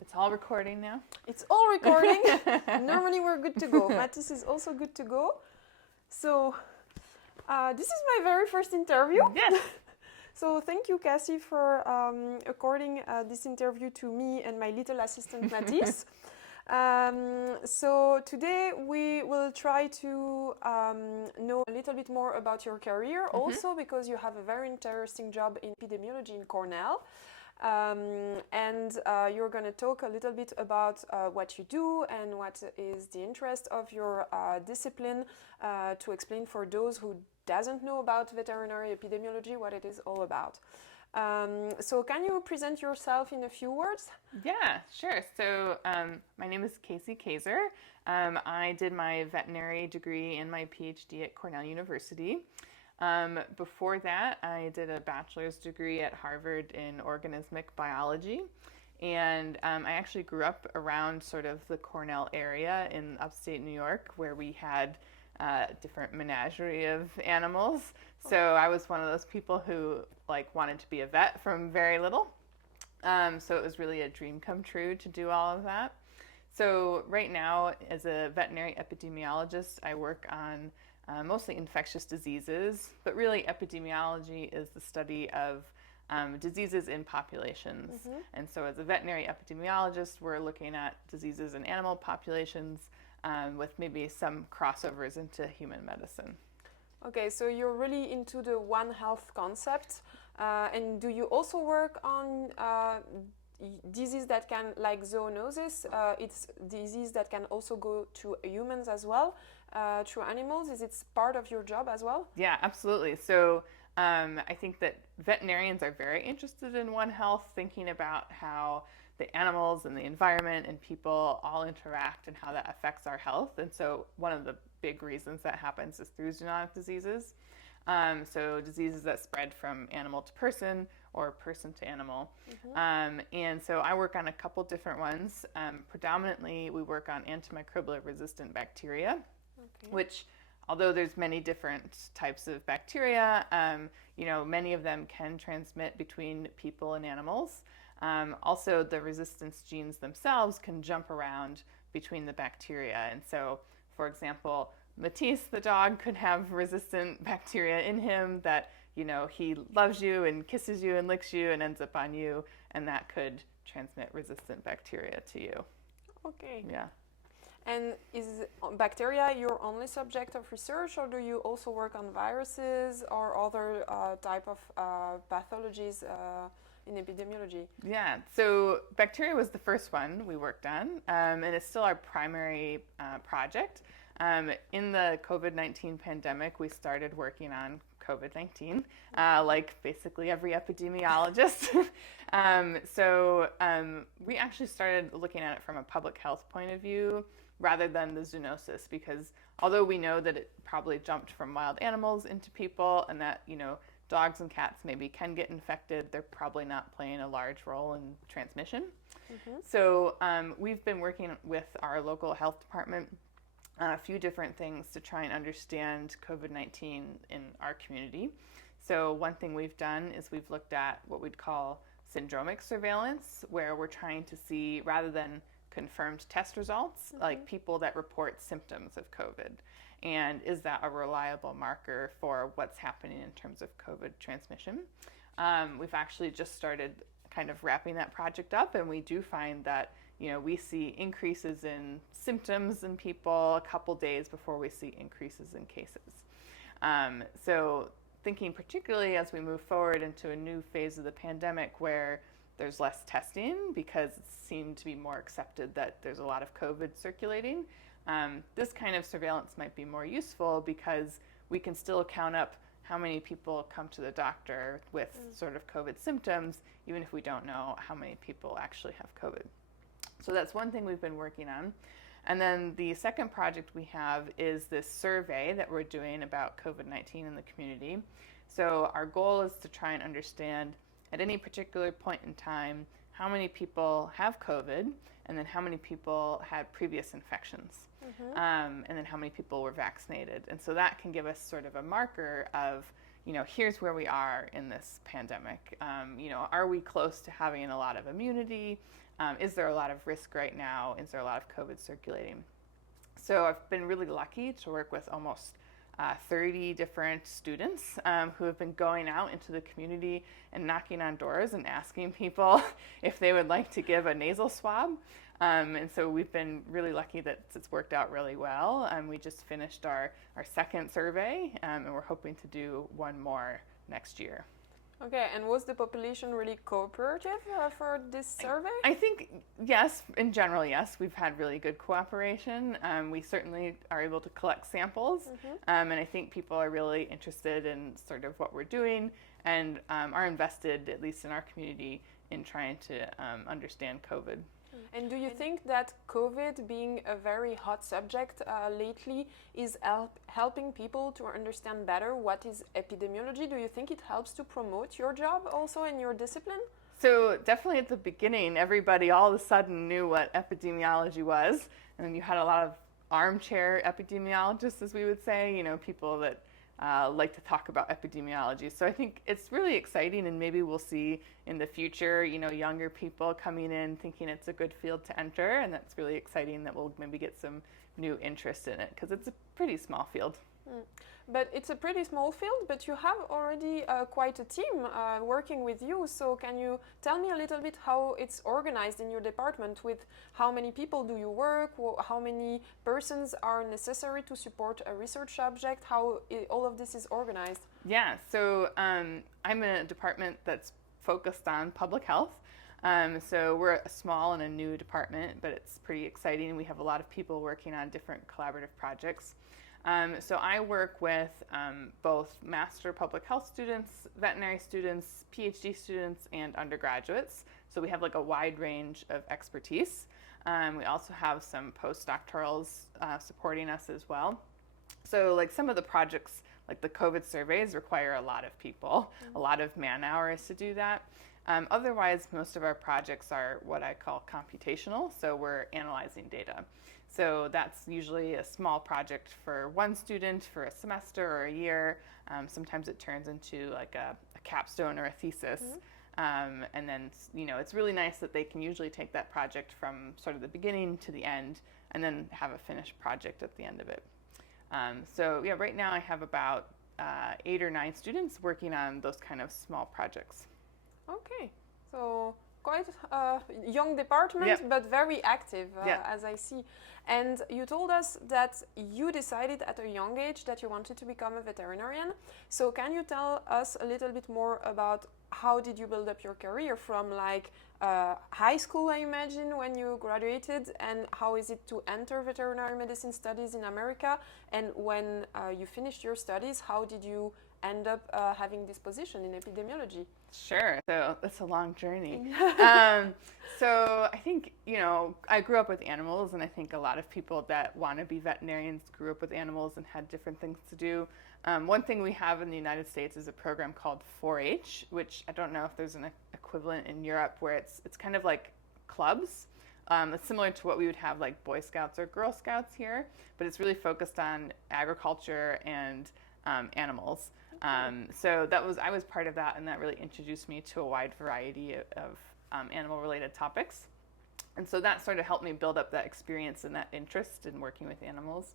it's all recording now? It's all recording. Normally we're good to go. Mathis is also good to go. So this is my very first interview. Yes. So thank you, Cassie, for according this interview to me and my little assistant, Mathis. So today we will try to know a little bit more about your career, also because you have a very interesting job in epidemiology in Cornell. And you're going to talk a little bit about what you do and what is the interest of your discipline to explain for those who doesn't know about veterinary epidemiology what it is all about. So can you present yourself in a few words? Yeah, sure. So my name is Casey Caser. I did my veterinary degree and my PhD at Cornell University. Before that, I did a bachelor's degree at Harvard in organismic biology. And I actually grew up around sort of the Cornell area in upstate New York, where we had different menagerie of animals. So I was one of those people who wanted to be a vet from very little. So it was really a dream come true to do all of that. So right now, as a veterinary epidemiologist, I work on mostly infectious diseases, but really epidemiology is the study of diseases in populations. And so as a veterinary epidemiologist, we're looking at diseases in animal populations with maybe some crossovers into human medicine. Okay, so you're really into the One Health concept. And do you also work on disease that can, like zoonosis, it's disease that can also go to humans as well, through animals? Is it part of your job as well? Yeah, absolutely. So I think that veterinarians are very interested in One Health, thinking about how the animals and the environment and people all interact and how that affects our health. And so one of the big reasons that happens is through zoonotic diseases. So diseases that spread from animal to person or person to animal. And so I work on a couple different ones. Predominantly, we work on antimicrobial resistant bacteria, which, although there's many different types of bacteria, many of them can transmit between people and animals. Also, the resistance genes themselves can jump around between the bacteria. And so, for example, Matisse, the dog, could have resistant bacteria in him that, he loves you and kisses you and licks you and ends up on you, and that could transmit resistant bacteria to you. Okay. Yeah. And is bacteria your only subject of research, or do you also work on viruses or other type of pathologies in epidemiology? Yeah, so bacteria was the first one we worked on, and it's still our primary project. In the Covid-19 pandemic, we started working on COVID-19, like basically every epidemiologist. So we actually started looking at it from a public health point of view rather than the zoonosis, because although we know that it probably jumped from wild animals into people and that, dogs and cats maybe can get infected, they're probably not playing a large role in transmission. So we've been working with our local health department on a few different things to try and understand COVID-19 in our community. So one thing we've done is we've looked at what we'd call syndromic surveillance, where we're trying to see, rather than confirmed test results, like people that report symptoms of COVID. And is that a reliable marker for what's happening in terms of COVID transmission? We've actually just started kind of wrapping that project up, and we do find that we see increases in symptoms in people a couple days before we see increases in cases. So thinking particularly as we move forward into a new phase of the pandemic where there's less testing because it seemed to be more accepted that there's a lot of COVID circulating, this kind of surveillance might be more useful because we can still count up how many people come to the doctor with sort of COVID symptoms, even if we don't know how many people actually have COVID. So that's one thing we've been working on. And then the second project we have is this survey that we're doing about COVID-19 in the community. So our goal is to try and understand at any particular point in time how many people have COVID and then how many people had previous infections, and then how many people were vaccinated. And so that can give us sort of a marker of, here's where we are in this pandemic. Are we close to having a lot of immunity? Is there a lot of risk right now? Is there a lot of COVID circulating? So I've been really lucky to work with almost 30 different students who have been going out into the community and knocking on doors and asking people if they would like to give a nasal swab. And so we've been really lucky that it's worked out really well. We just finished our second survey, and we're hoping to do one more next year. Okay, and was the population really cooperative for this survey? I think, yes, in general, yes. We've had really good cooperation. We certainly are able to collect samples, and I think people are really interested in sort of what we're doing and are invested, at least in our community, in trying to understand COVID. And do you think that COVID, being a very hot subject lately, is helping people to understand better what is epidemiology? Do you think it helps to promote your job also in your discipline? So definitely at the beginning, everybody all of a sudden knew what epidemiology was. And then you had a lot of armchair epidemiologists, as we would say, people that like to talk about epidemiology. So I think it's really exciting, and maybe we'll see in the future, younger people coming in thinking it's a good field to enter, and that's really exciting that we'll maybe get some new interest in it because it's a pretty small field. But it's a pretty small field, but you have already quite a team working with you. So can you tell me a little bit how it's organized in your department? With how many people do you work? How many persons are necessary to support a research subject? How all of this is organized? Yeah, so I'm in a department that's focused on public health. So we're a small and a new department, but it's pretty exciting. We have a lot of people working on different collaborative projects. So I work with both master public health students, veterinary students, PhD students, and undergraduates. So we have like a wide range of expertise. We also have some postdoctorals supporting us as well. So like some of the projects, like the COVID surveys, require a lot of people, a lot of man hours to do that. Otherwise, most of our projects are what I call computational. So we're analyzing data. So that's usually a small project for one student for a semester or a year. Sometimes it turns into like a capstone or a thesis. And then, it's really nice that they can usually take that project from sort of the beginning to the end and then have a finished project at the end of it. So yeah, right now I have about 8 or 9 students working on those kind of small projects. Okay, so quite a young department, but very active, as I see. And you told us that you decided at a young age that you wanted to become a veterinarian. So can you tell us a little bit more about how did you build up your career from like high school, I imagine, when you graduated, and how is it to enter veterinary medicine studies in America? And when you finished your studies, how did you end up having this position in epidemiology? Sure. So it's a long journey. So I think, I grew up with animals, and I think a lot of people that want to be veterinarians grew up with animals and had different things to do. One thing we have in the United States is a program called 4-H, which I don't know if there's an equivalent in Europe, where it's kind of like clubs. It's similar to what we would have like Boy Scouts or Girl Scouts here, but it's really focused on agriculture and animals. So I was part of that, and that really introduced me to a wide variety of animal-related topics. And so that sort of helped me build up that experience and that interest in working with animals.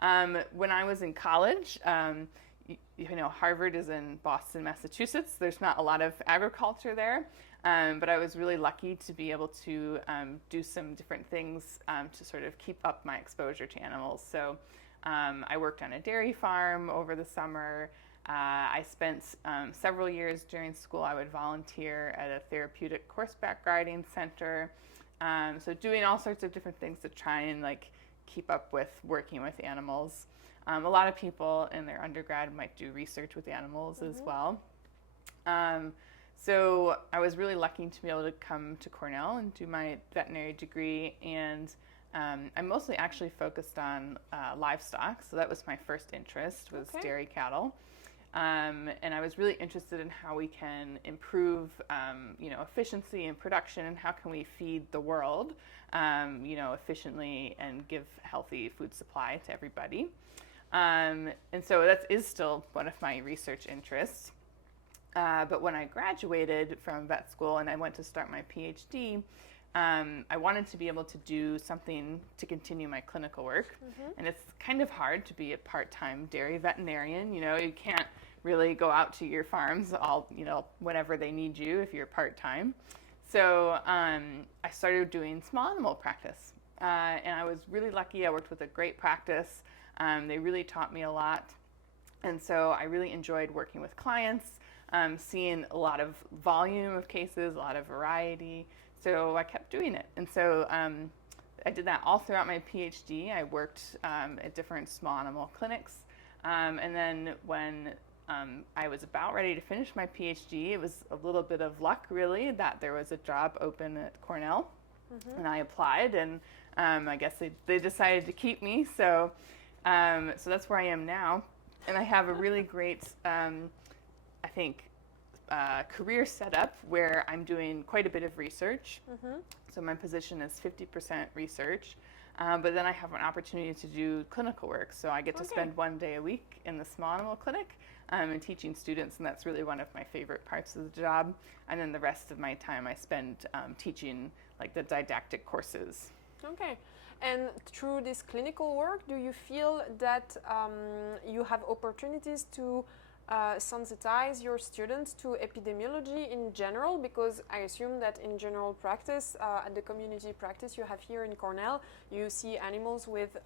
When I was in college, Harvard is in Boston, Massachusetts. There's not a lot of agriculture there, but I was really lucky to be able to do some different things to sort of keep up my exposure to animals. So I worked on a dairy farm over the summer. I spent several years during school. I would volunteer at a therapeutic horseback riding center. So doing all sorts of different things to try and keep up with working with animals. A lot of people in their undergrad might do research with animals as well. So I was really lucky to be able to come to Cornell and do my veterinary degree, and I mostly actually focused on livestock. So that was my first interest, was dairy cattle. And I was really interested in how we can improve, efficiency and production, and how can we feed the world, efficiently and give healthy food supply to everybody. And so that is still one of my research interests. But when I graduated from vet school and I went to start my PhD, I wanted to be able to do something to continue my clinical work. And it's kind of hard to be a part-time dairy veterinarian. You know, you can't really go out to your farms all, you know, whenever they need you if you're part-time. So I started doing small animal practice. And I was really lucky. I worked with a great practice. They really taught me a lot. And so I really enjoyed working with clients, seeing a lot of volume of cases, a lot of variety. So I kept doing it. And so I did that all throughout my PhD. I worked at different small animal clinics. And then when I was about ready to finish my PhD, it was a little bit of luck, really, that there was a job open at Cornell. And I applied, and I guess they decided to keep me. So that's where I am now. And I have a really great, I think, career setup where I'm doing quite a bit of research. So my position is 50% research, but then I have an opportunity to do clinical work. So I get to spend 1 day a week in the small animal clinic and teaching students, and that's really one of my favorite parts of the job. And then the rest of my time I spend teaching like the didactic courses. Okay. And through this clinical work, do you feel that you have opportunities to sensitize your students to epidemiology in general? Because I assume that in general practice, at the community practice you have here in Cornell, you see animals with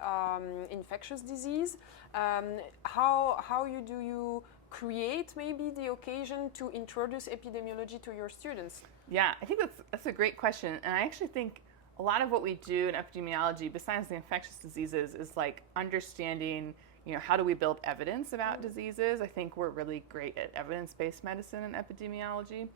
infectious disease. How do you create maybe the occasion to introduce epidemiology to your students? Yeah, I think that's a great question. And I actually think a lot of what we do in epidemiology, besides the infectious diseases, is like understanding, you know, how do we build evidence about diseases? I think we're really great at evidence-based medicine and epidemiology.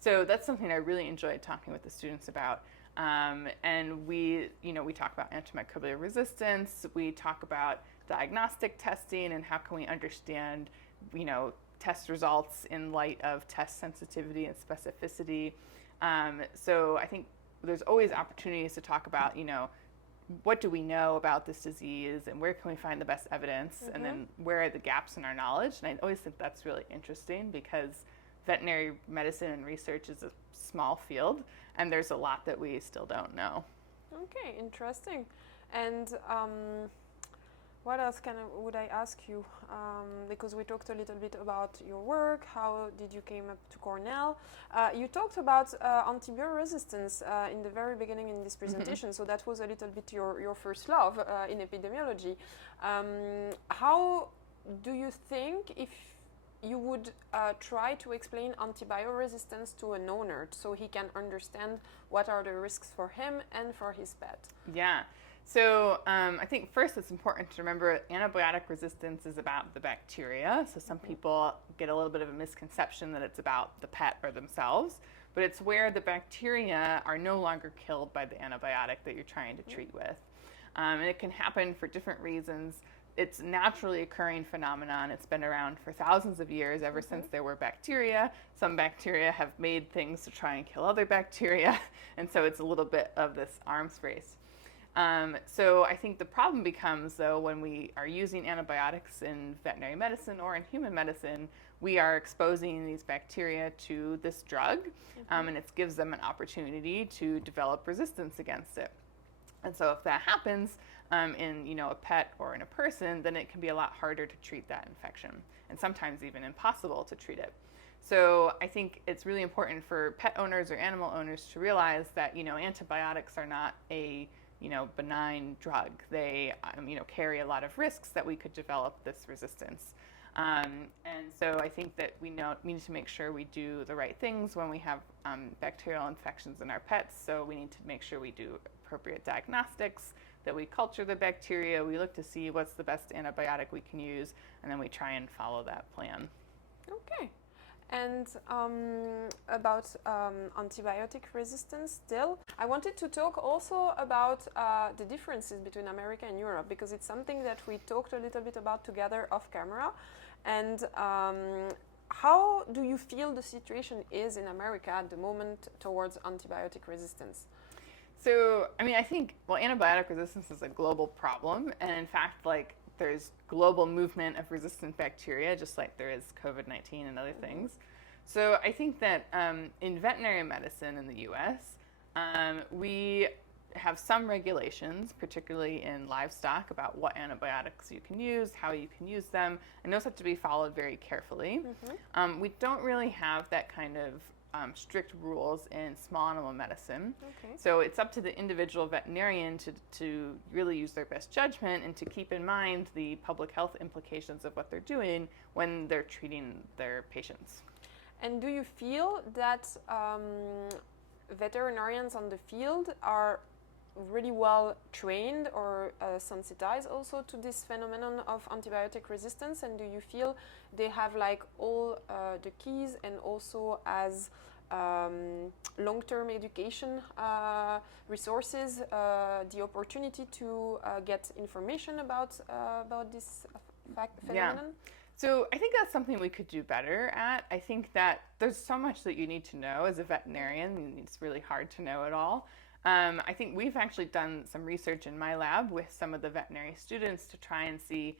So that's something I really enjoyed talking with the students about. And we talk about antimicrobial resistance. We talk about diagnostic testing and how can we understand, you know, test results in light of test sensitivity and specificity. So I think there's always opportunities to talk about, you know, what do we know about this disease and where can we find the best evidence, and then where are the gaps in our knowledge. And I always think that's really interesting because veterinary medicine and research is a small field and there's a lot that we still don't know. Okay, interesting. And what else would I ask you? Because we talked a little bit about your work. How did you came up to Cornell? You talked about antibioresistance in the very beginning in this presentation. So that was a little bit your first love in epidemiology. How do you think if you would try to explain antibioresistance to an owner so he can understand what are the risks for him and for his pet? Yeah. So I think first it's important to remember antibiotic resistance is about the bacteria. So some people get a little bit of a misconception that it's about the pet or themselves, but it's where the bacteria are no longer killed by the antibiotic that you're trying to treat with. And it can happen for different reasons. It's a naturally occurring phenomenon. It's been around for thousands of years, ever since there were bacteria. Some bacteria have made things to try and kill other bacteria, and so it's a little bit of this arms race. So I think the problem becomes, though, when we are using antibiotics in veterinary medicine or in human medicine, we are exposing these bacteria to this drug, and it gives them an opportunity to develop resistance against it. And so if that happens in, you know, a pet or in a person, then it can be a lot harder to treat that infection, and sometimes even impossible to treat it. So I think it's really important for pet owners or animal owners to realize that, you know, antibiotics are not a, you know, benign drug. They, you know, carry a lot of risks that we could develop this resistance. And so I think that we need to make sure we do the right things when we have bacterial infections in our pets. So we need to make sure we do appropriate diagnostics, that we culture the bacteria, we look to see what's the best antibiotic we can use, and then we try and follow that plan. Okay. And about antibiotic resistance still, I wanted to talk also about the differences between America and Europe, because it's something that we talked a little bit about together off camera. And how do you feel the situation is in America at the moment towards antibiotic resistance? So, I mean, I think, well, antibiotic resistance is a global problem. And in fact, like, there's global movement of resistant bacteria, just like there is COVID-19 and other things. So I think that in veterinary medicine in the US, We have some regulations, particularly in livestock, about what antibiotics you can use, how you can use them, and those have to be followed very carefully. We don't really have that kind of strict rules in small animal medicine. Okay. So it's up to the individual veterinarian to really use their best judgment and to keep in mind the public health implications of what they're doing when they're treating their patients. And do you feel that veterinarians on the field are really well trained or sensitized also to this phenomenon of antibiotic resistance? And do you feel they have like all the keys and also as long-term education resources the opportunity to get information about this phenomenon? So I think that's something we could do better at. I think that there's so much that you need to know as a veterinarian, and it's really hard to know it all. I think we've actually done some research in my lab with some of the veterinary students to try and see,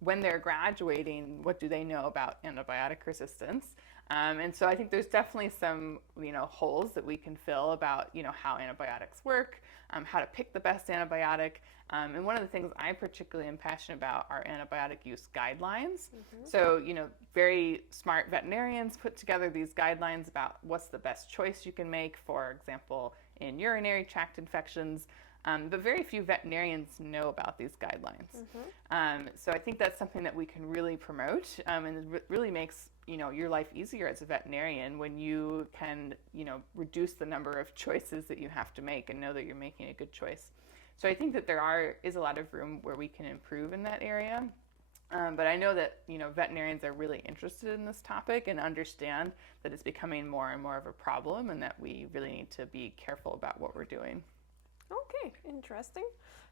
when they're graduating, what do they know about antibiotic resistance? And so I think there's definitely some, holes that we can fill about, how antibiotics work, how to pick the best antibiotic. And one of the things I particularly am passionate about are antibiotic use guidelines. So, very smart veterinarians put together these guidelines about what's the best choice you can make, for example, in urinary tract infections. But very few veterinarians know about these guidelines. So I think that's something that we can really promote, and it really makes your life easier as a veterinarian when you can reduce the number of choices that you have to make and know that you're making a good choice. So I think that there is a lot of room where we can improve in that area. But I know that veterinarians are really interested in this topic and understand that it's becoming more and more of a problem and that we really need to be careful about what we're doing. Okay, interesting.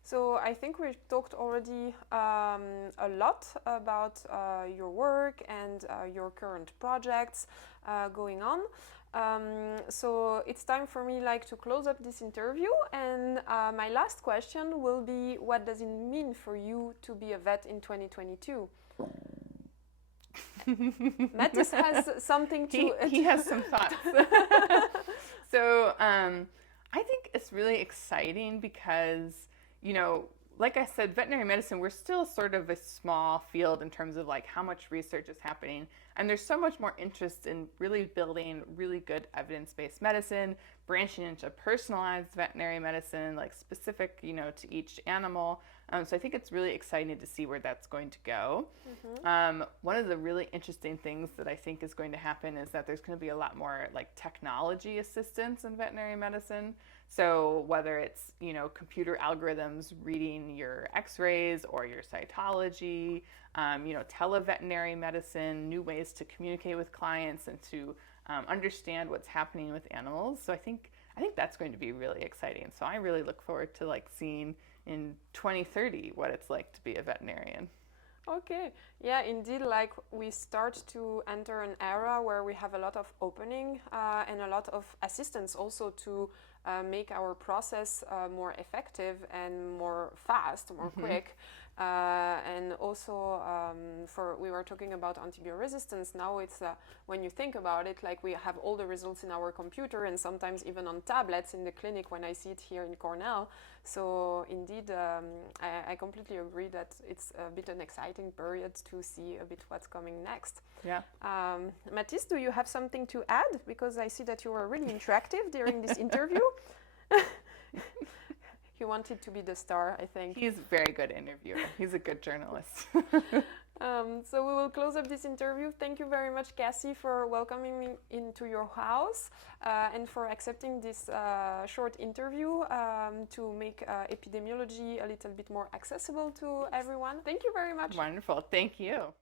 So I think we've talked already a lot about your work and your current projects going on. So it's time for me to close up this interview, and my last question will be, what does it mean for you to be a vet in 2022? Mattis has something to... He has some thoughts. So I think it's really exciting because, like I said, veterinary medicine, we're still sort of a small field in terms of how much research is happening. And there's so much more interest in really building really good evidence-based medicine, branching into personalized veterinary medicine, specific, to each animal. So I think it's really exciting to see where that's going to go. One of the really interesting things that I think is going to happen is that there's going to be a lot more technology assistance in veterinary medicine. So whether it's, computer algorithms reading your x-rays or your cytology, televeterinary medicine, new ways to communicate with clients and to understand what's happening with animals. So I think that's going to be really exciting. So I really look forward to seeing in 2030 what it's like to be a veterinarian. Okay, yeah, indeed, we start to enter an era where we have a lot of opening and a lot of assistance also to make our process more effective and more fast, more quick. And also we were talking about antibioresistance. Now it's when you think about it, we have all the results in our computer and sometimes even on tablets in the clinic when I see it here in Cornell. So indeed, I completely agree that it's a bit an exciting period to see a bit what's coming next. Yeah. Mattis, do you have something to add? Because I see that you were really interactive during this interview. He wanted to be the star, I think. He's a very good interviewer. He's a good journalist. So we will close up this interview. Thank you very much, Cassie, for welcoming me into your house and for accepting this short interview to make epidemiology a little bit more accessible to everyone. Thank you very much. Wonderful. Thank you.